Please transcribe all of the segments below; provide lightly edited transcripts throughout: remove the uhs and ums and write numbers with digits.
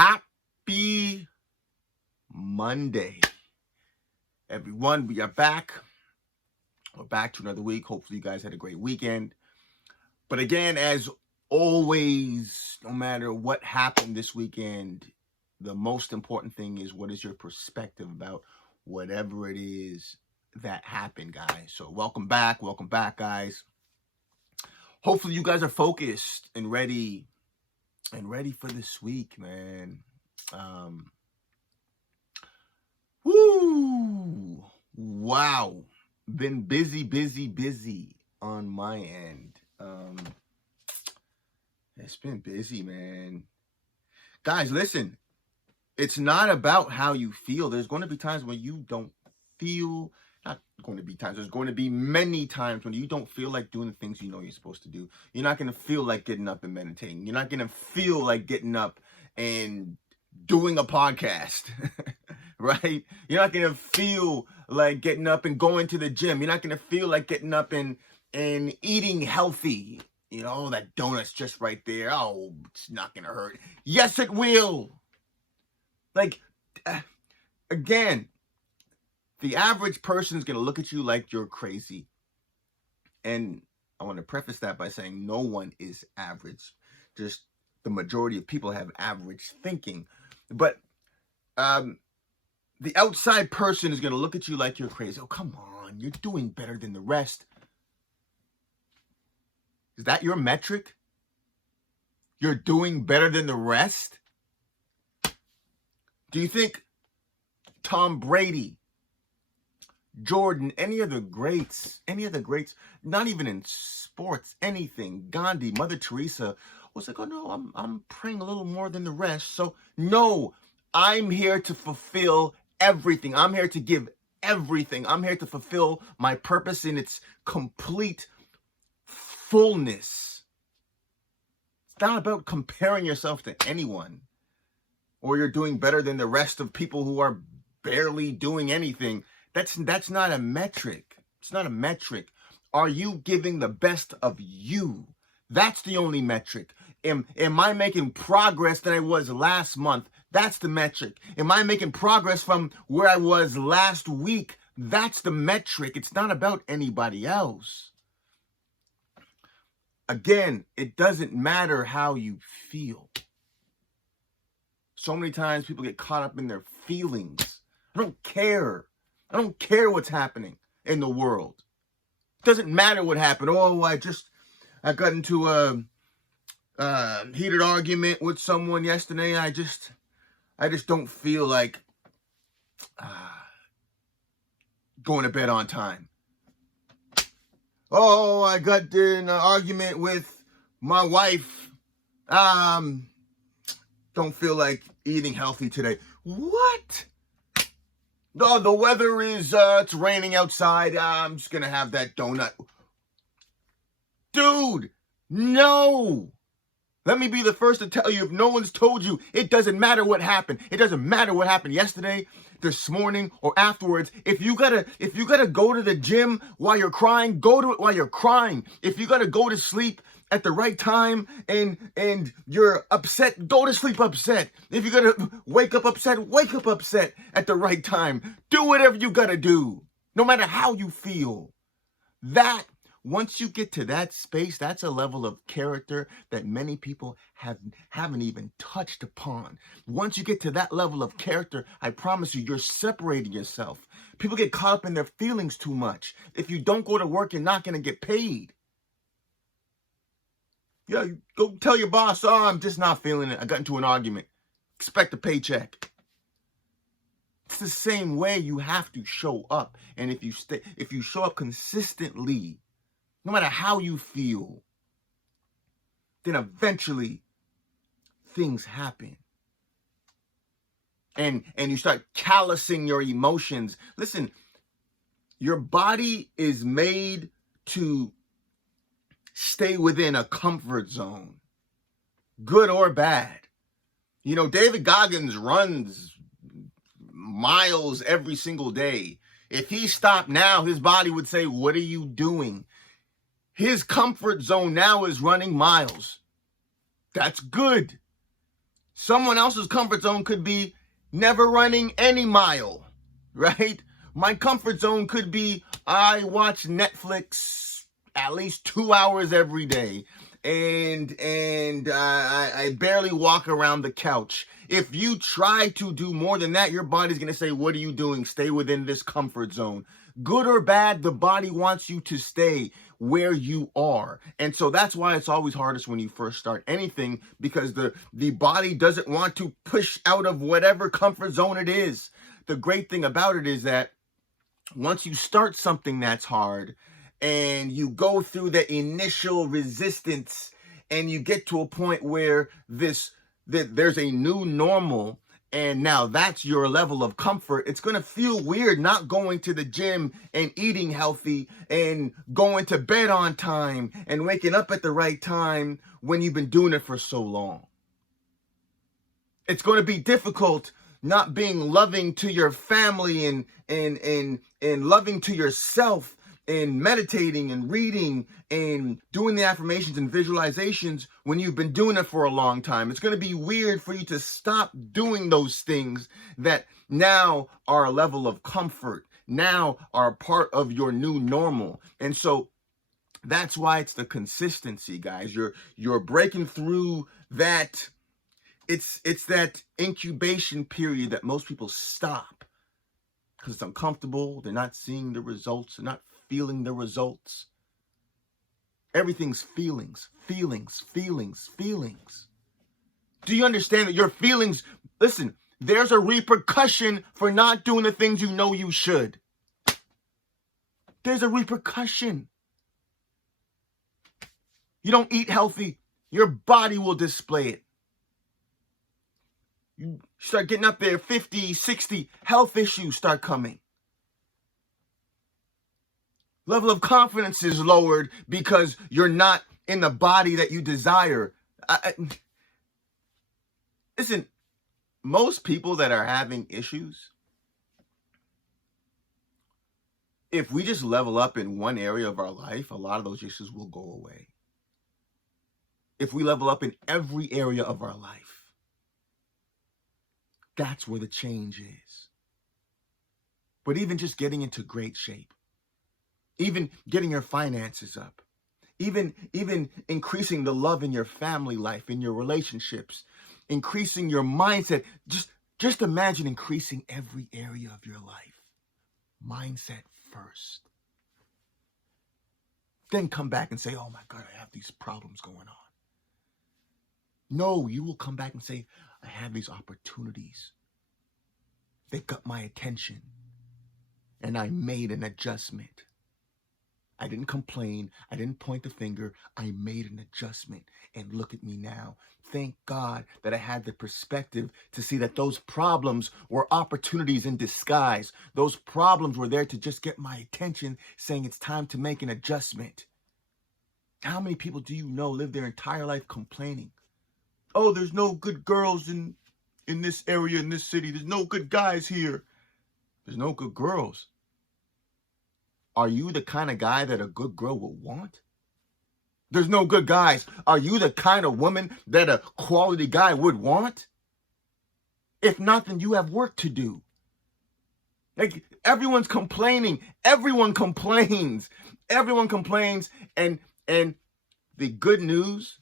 Happy Monday, everyone. We are back. We're back to another week. Hopefully, you guys had a great weekend. But again, as always, no matter what happened this weekend, the most important thing is what is your perspective about whatever it is that happened, guys. So welcome back, guys. Hopefully, you guys are focused and ready for this week, man. Wow. Been busy on my end. It's been busy, man. Guys, listen. It's not about how you feel. There's going to be times when you don't feel. Not going to be times. There's going to be many times when you don't feel like doing the things you know you're supposed to do. You're not going to feel like getting up and meditating. You're not going to feel like getting up and doing a podcast, right? You're not going to feel like getting up and going to the gym. You're not going to feel like getting up and eating healthy. You know, that donut's just right there. Oh, it's not going to hurt. Yes, it will. Like, again, the average person is going to look at you like you're crazy. And I want to preface that by saying no one is average. Just the majority of people have average thinking. But the outside person is going to look at you like you're crazy. Oh, come on. You're doing better than the rest. Is that your metric? You're doing better than the rest? Do you think Tom Brady, Jordan, any of the greats, not even in sports, anything, Gandhi, Mother Teresa, was like, oh no, I'm praying a little more than the rest. So no, I'm here to fulfill everything. I'm here to give everything. I'm here to fulfill my purpose in its complete fullness. It's not about comparing yourself to anyone, or you're doing better than the rest of people who are barely doing anything. That's not a metric. It's not a metric. Are you giving the best of you? That's the only metric. Am I making progress than I was last month? That's the metric. Am I making progress from where I was last week? That's the metric. It's not about anybody else. Again, it doesn't matter how you feel. So many times people get caught up in their feelings. I don't care. I don't care what's happening in the world. It doesn't matter what happened. Oh, I got into a heated argument with someone yesterday. I just don't feel like going to bed on time. Oh, I got in an argument with my wife. Don't feel like eating healthy today. What? No, the weather is, it's raining outside. I'm just going to have that donut. Dude, no. Let me be the first to tell you, if no one's told you, it doesn't matter what happened. It doesn't matter what happened yesterday, this morning, or afterwards. If you gotta go to the gym while you're crying, go to it while you're crying. If you gotta go to sleep at the right time and you're upset, go to sleep upset. If you gotta wake up upset at the right time. Do whatever you gotta do, no matter how you feel. Once you get to that space, that's a level of character that many people haven't even touched upon. Once you get to that level of character, I promise you, you're separating yourself. People get caught up in their feelings too much. If you don't go to work, you're not going to get paid. Yeah, go tell your boss, oh, I'm just not feeling it. I got into an argument. Expect a paycheck. It's the same way you have to show up. And if you show up consistently, no matter how you feel, then eventually things happen. And you start callousing your emotions. Listen, your body is made to stay within a comfort zone, good or bad. You know, David Goggins runs miles every single day. If he stopped now, his body would say, what are you doing? His comfort zone now is running miles. That's good. Someone else's comfort zone could be never running any mile, right? My comfort zone could be I watch Netflix at least 2 hours every day, and I barely walk around the couch. If you try to do more than that, your body's going to say, what are you doing? Stay within this comfort zone. Good or bad, the body wants you to stay where you are. And so that's why it's always hardest when you first start anything, because the body doesn't want to push out of whatever comfort zone it is. The great thing about it is that once you start something that's hard and you go through the initial resistance and you get to a point where there's a new normal, and now that's your level of comfort, it's going to feel weird not going to the gym and eating healthy and going to bed on time and waking up at the right time when you've been doing it for so long. It's going to be difficult not being loving to your family and loving to yourself and meditating and reading and doing the affirmations and visualizations when you've been doing it for a long time. It's going to be weird for you to stop doing those things that now are a level of comfort, now are part of your new normal. And so that's why it's the consistency, guys. You're breaking through that. It's that incubation period that most people stop because it's uncomfortable. They're not seeing the results. They're not feeling the results. Everything's feelings, feelings, feelings, feelings. Do you understand that your feelings, listen, there's a repercussion for not doing the things you know you should. There's a repercussion. You don't eat healthy, your body will display it. You start getting up there, 50, 60, health issues start coming. Level of confidence is lowered because you're not in the body that you desire. Listen, most people that are having issues, if we just level up in one area of our life, a lot of those issues will go away. If we level up in every area of our life, that's where the change is. But even just getting into great shape, even getting your finances up, even increasing the love in your family life, in your relationships, increasing your mindset. Just imagine increasing every area of your life. Mindset first. Then come back and say, oh my God, I have these problems going on. No, you will come back and say, I have these opportunities. They got my attention. And I made an adjustment. I didn't complain. I didn't point the finger. I made an adjustment. And look at me now. Thank God that I had the perspective to see that those problems were opportunities in disguise. Those problems were there to just get my attention, saying it's time to make an adjustment. How many people do you know live their entire life complaining? Oh, there's no good girls in this area, in this city. There's no good guys here. There's no good girls. Are you the kind of guy that a good girl will want? There's no good guys. Are you the kind of woman that a quality guy would want? If not, then you have work to do. Like, everyone's complaining. Everyone complains. Everyone complains. And the good news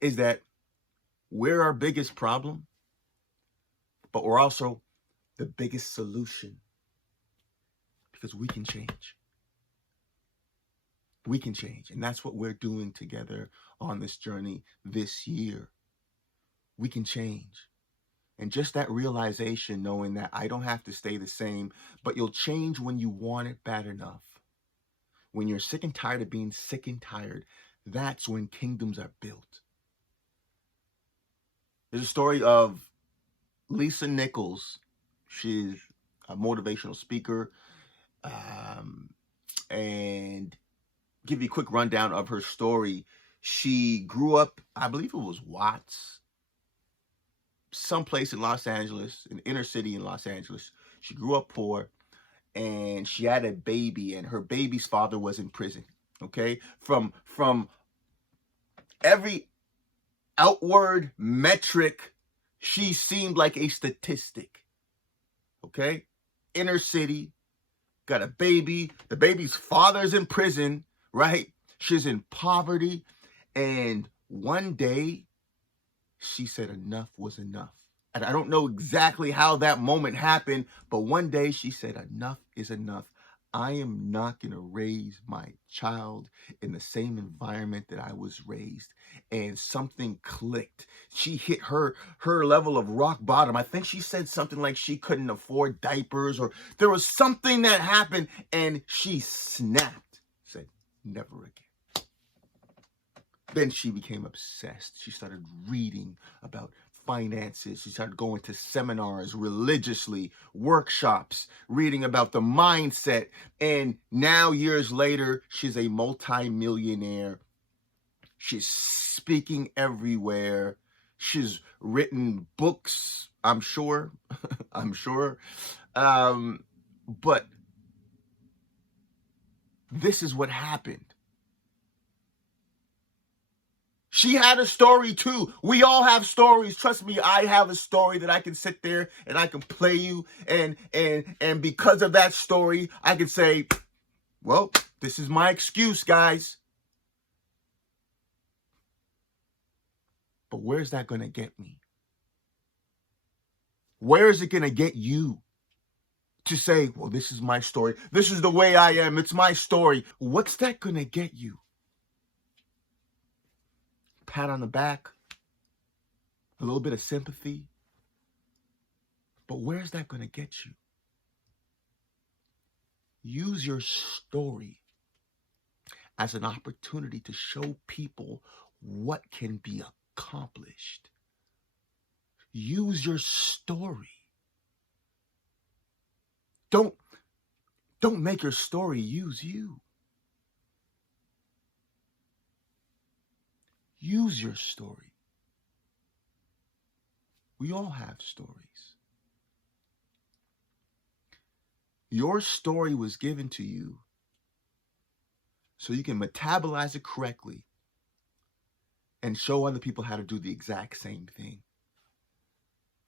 is that we're our biggest problem, but we're also the biggest solution, because we can change. We can change. And that's what we're doing together on this journey this year. We can change. And just that realization, knowing that I don't have to stay the same, but you'll change when you want it bad enough. When you're sick and tired of being sick and tired, that's when kingdoms are built. There's a story of Lisa Nichols. She's a motivational speaker. And give you a quick rundown of her story. She grew up, I believe it was Watts, someplace in Los Angeles, an inner city in Los Angeles. She grew up poor, and she had a baby, and her baby's father was in prison. Okay, from every outward metric, she seemed like a statistic. Okay? Inner city, got a baby. The baby's father's in prison, right? She's in poverty. And one day, she said enough was enough. And I don't know exactly how that moment happened, but one day she said enough is enough. I am not going to raise my child in the same environment that I was raised. And something clicked. She hit her level of rock bottom. I think she said something like she couldn't afford diapers, or there was something that happened and she snapped. Said, never again. Then she became obsessed. She started reading about finances. She started going to seminars religiously, workshops, reading about the mindset. And now, years later, she's a multi-millionaire. She's speaking everywhere. She's written books, I'm sure. I'm sure. But this is what happened. She had a story too. We all have stories. Trust me, I have a story that I can sit there and I can play you. And because of that story, I can say, well, this is my excuse, guys. But where's that going to get me? Where is it going to get you to say, well, this is my story. This is the way I am. It's my story. What's that going to get you? Pat on the back, a little bit of sympathy. But where's that going to get you? Use your story as an opportunity to show people what can be accomplished. Use your story. Don't make your story use you. Use your story. We all have stories. Your story was given to you so you can metabolize it correctly and show other people how to do the exact same thing.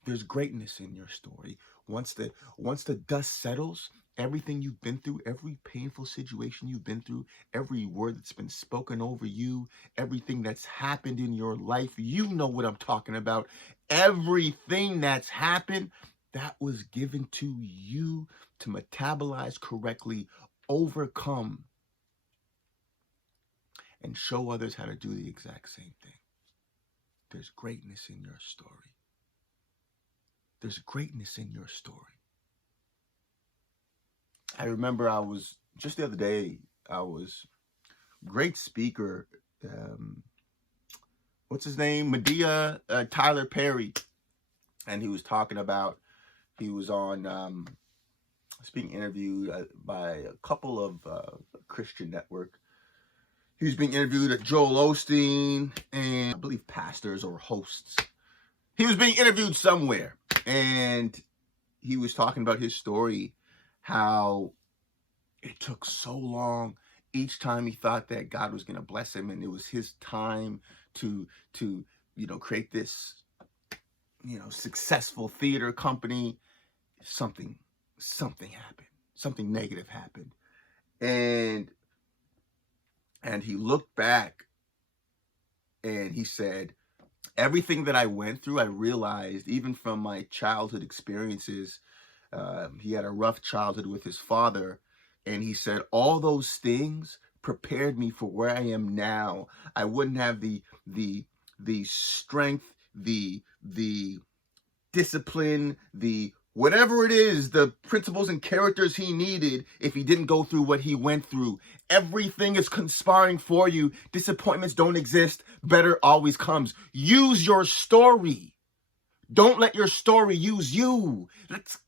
There's greatness in your story. Once the dust settles, everything you've been through, every painful situation you've been through, every word that's been spoken over you, everything that's happened in your life, you know what I'm talking about. Everything that's happened, that was given to you to metabolize correctly, overcome, and show others how to do the exact same thing. There's greatness in your story. There's greatness in your story. I remember just the other day, great speaker, what's his name? Tyler Perry. And he was talking about, he was on, being interviewed by a couple of Christian network. He was being interviewed at Joel Osteen and I believe pastors or hosts. He was being interviewed somewhere, and he was talking about his story, how it took so long each time he thought that God was going to bless him and it was his time to create this, successful theater company. Something happened. Something negative happened. And he looked back and he said, everything that I went through, I realized, even from my childhood experiences, he had a rough childhood with his father. And he said, all those things prepared me for where I am now. I wouldn't have the strength, the discipline, the whatever it is, the principles and characters he needed if he didn't go through what he went through. Everything is conspiring for you. Disappointments don't exist. Better always comes. Use your story. Don't let your story use you.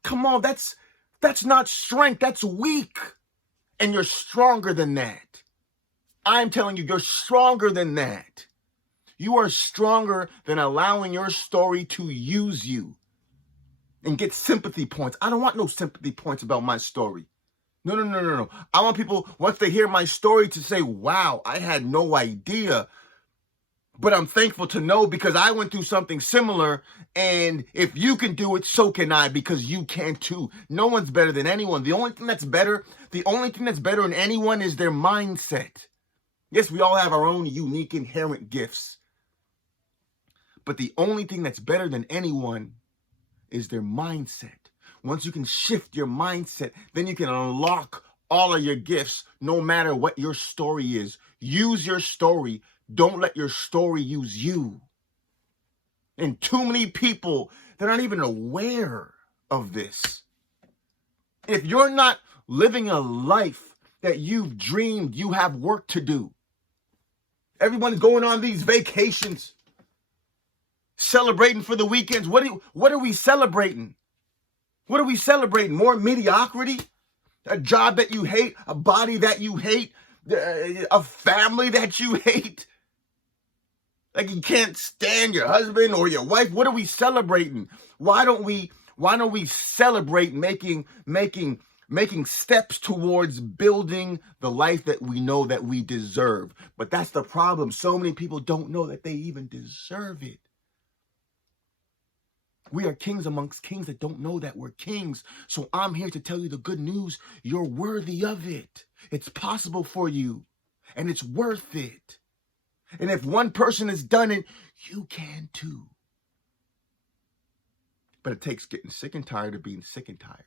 Come on, that's not strength. That's weak. And you're stronger than that. I'm telling you, you're stronger than that. You are stronger than allowing your story to use you and get sympathy points. I don't want no sympathy points about my story. No. I want people, once they hear my story, to say, wow, I had no idea But I'm thankful to know because I went through something similar. And if you can do it, so can I, because you can too. No one's better than anyone. The only thing that's better in anyone is their mindset. Yes, we all have our own unique inherent gifts. But the only thing that's better than anyone is their mindset. Once you can shift your mindset, then you can unlock all of your gifts, no matter what your story is. Use your story. Don't let your story use you. And too many people, they're not even aware of this. If you're not living a life that you've dreamed, you have work to do. Everyone's going on these vacations, celebrating for the weekends. What are we celebrating? What are we celebrating? More mediocrity? A job that you hate? A body that you hate? A family that you hate? Like you can't stand your husband or your wife? What are we celebrating? Why don't we celebrate making steps towards building the life that we know that we deserve? But that's the problem. So many people don't know that they even deserve it. We are kings amongst kings that don't know that we're kings. So I'm here to tell you the good news. You're worthy of it. It's possible for you. And it's worth it. And if one person has done it, you can too. But it takes getting sick and tired of being sick and tired.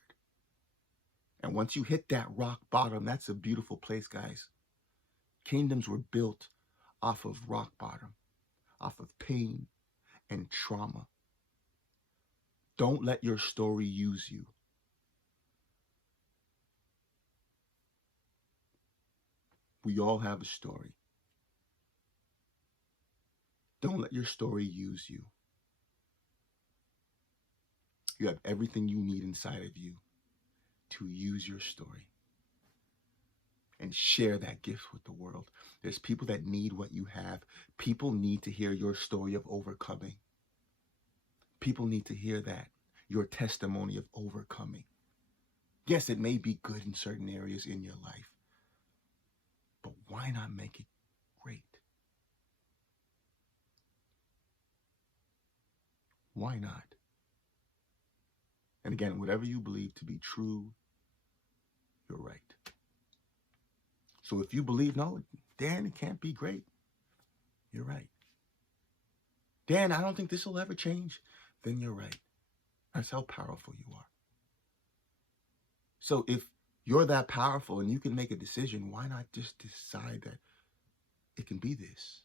And once you hit that rock bottom, that's a beautiful place, guys. Kingdoms were built off of rock bottom, off of pain and trauma. Don't let your story use you. We all have a story. Don't let your story use you. You have everything you need inside of you to use your story and share that gift with the world. There's people that need what you have. People need to hear your story of overcoming. People need to hear that, your testimony of overcoming. Yes, it may be good in certain areas in your life, but why not make it great? Why not? And again, whatever you believe to be true, you're right. So if you believe, no, Dan, it can't be great, you're right. Dan, I don't think this will ever change, then you're right. That's how powerful you are. So if you're that powerful and you can make a decision, why not just decide that it can be this?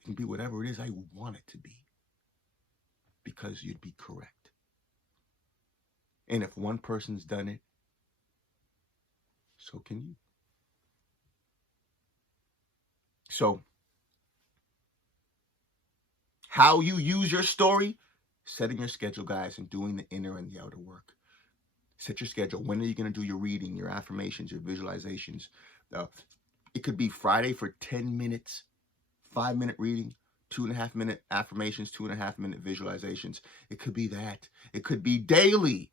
It can be whatever it is I want it to be, because you'd be correct. And if one person's done it, so can you. So, how you use your story? Setting your schedule, guys, and doing the inner and the outer work. Set your schedule. When are you going to do your reading, your affirmations, your visualizations? It could be Friday for 10 minutes, 5-minute reading, 2.5-minute affirmations, 2.5-minute visualizations. It could be that. It could be daily,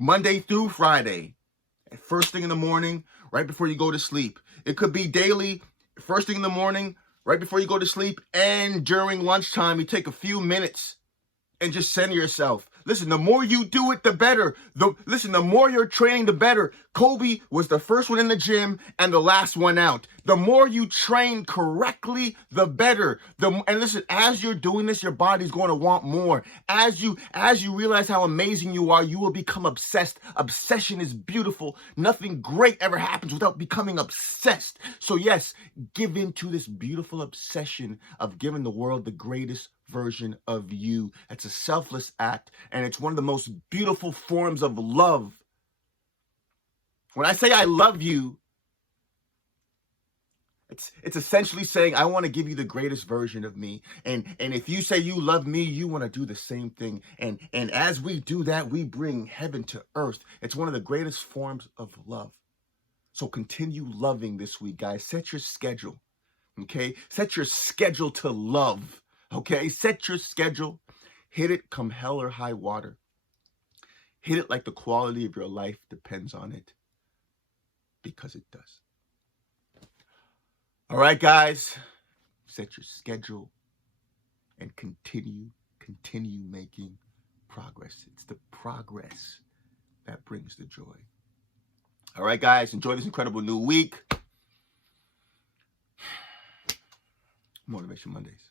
Monday through Friday, first thing in the morning, right before you go to sleep. It could be daily, first thing in the morning, right before you go to sleep, and during lunchtime, you take a few minutes and just center yourself. Listen, the more you do it, the better. The more you're training, the better. Kobe was the first one in the gym and the last one out. The more you train correctly, the better. And listen, as you're doing this, your body's going to want more. As you realize how amazing you are, you will become obsessed. Obsession is beautiful. Nothing great ever happens without becoming obsessed. So yes, give into this beautiful obsession of giving the world the greatest version of you. It's a selfless act, and it's one of the most beautiful forms of love. When I say I love you, it's essentially saying I want to give you the greatest version of me. And if you say you love me, you want to do the same thing. And as we do that, we bring heaven to earth. It's one of the greatest forms of love. So continue loving this week, guys. Set your schedule. Okay? Set your schedule to love. Okay, set your schedule. Hit it come hell or high water. Hit it like the quality of your life depends on it, because it does. All right, guys. set your schedule, and continue making progress. It's the progress that brings the joy. All right, guys, enjoy this incredible new week. Motivation Mondays.